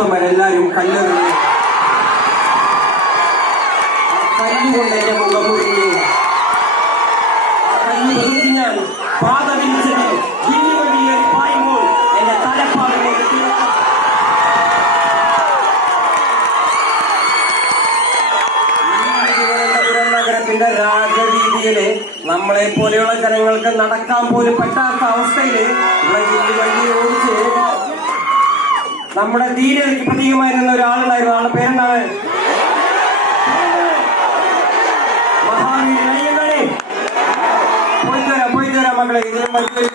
നാത്തന്മാരെല്ലാരും കല്ലെറിഞ്ഞു. കല്ലുകൊണ്ട് എന്റെ മുഖം മുറിഞ്ഞു. കല്ല് വെറുതെ ഞാൻ പാത വിരിച്ചത് വില്ലുവഴിയേറി പായുമ്പോൾ എന്റെ തലപ്പാടിലേക്ക് നഗരത്തിന്റെ രാജവീതിയില് നമ്മളെ പോലെയുള്ള ജനങ്ങൾക്ക് നടക്കാൻ പോലും പറ്റാത്ത അവസ്ഥയില് ഇവിടെ വില്ലുവഴി ഓടിച്ച് നമ്മുടെ തീരെ പ്രതീകമായിരുന്ന ഒരാളുണ്ടായിരുന്നു. ആളുടെ പേരെന്താണ്? മഹാവീരൻ. പോയിട്ട് വരാം മക്കളെ. ഇതിലും മറ്റൊരു